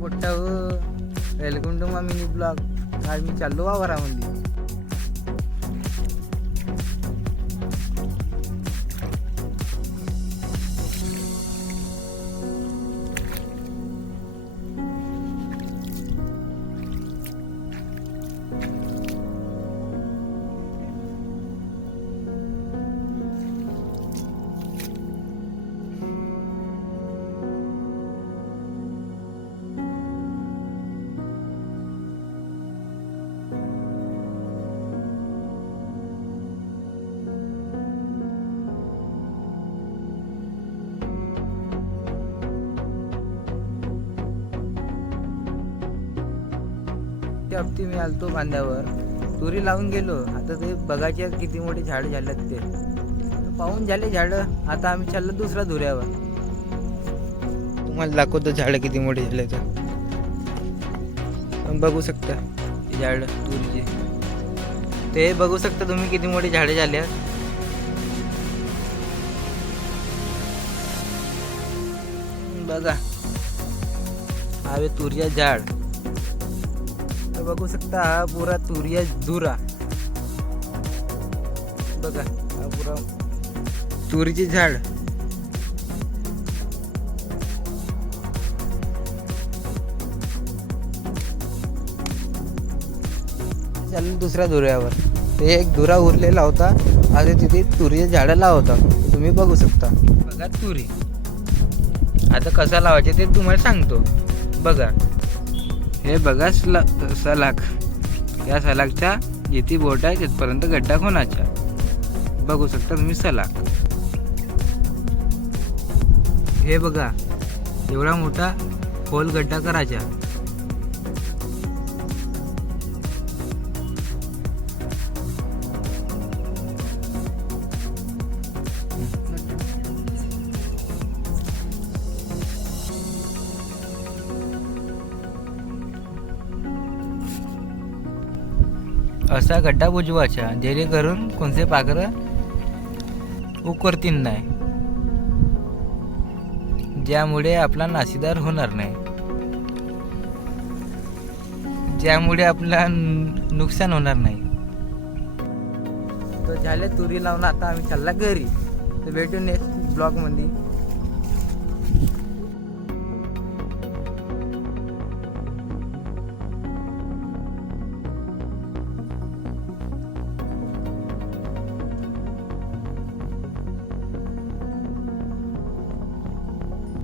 पोट्टा हो, welcome to my mini blog. आज मी चाललो वावरामध्ये. हप्ती मी आलतो बांध्यावर, तुरी लावून गेलो. आता ते बघायचे किती मोठे झाड झालेत ते पाहून झाले झाड. आता आम्ही चाललो दुसऱ्या धुऱ्यावर. तुम्हाला दाखवतो झाड किती मोठे झाले तर बघू शकता. झाड तुरीचे ते बघू शकता तुम्ही किती मोठे झाडे झाले. बघा हवे तुरीचे झाड बघू शकता. हा पुरा तुरिया धुरा बघा. हा पुरा तुरीचे झाड. चालू दुसऱ्या धुऱ्यावर. ते एक धुरा उरलेला होता, आता तिथे तुरीचे झाड लावता तुम्ही बघू शकता. बघा तुरी आता कसा लावायचे ते तुम्हाला सांगतो. बघा हे बघा सलाख. या सलाखच्या जिथे बोट आहे तिथपर्यंत गड्डा कोणाचा बघू शकता तुम्ही सलाख. हे बघा एवढा मोठा खोल गड्डा करायचा. असा गड्डा बुजवायचा जेणेकरून कोणते पाखरं उकरतील नाही, ज्यामुळे आपला नाशीदार होणार नाही, ज्यामुळे आपला नुकसान होणार नाही. तर झाले तुरी लावून. आता आम्ही चालला घरी. तर भेटू नेक्स्ट ब्लॉग मध्ये.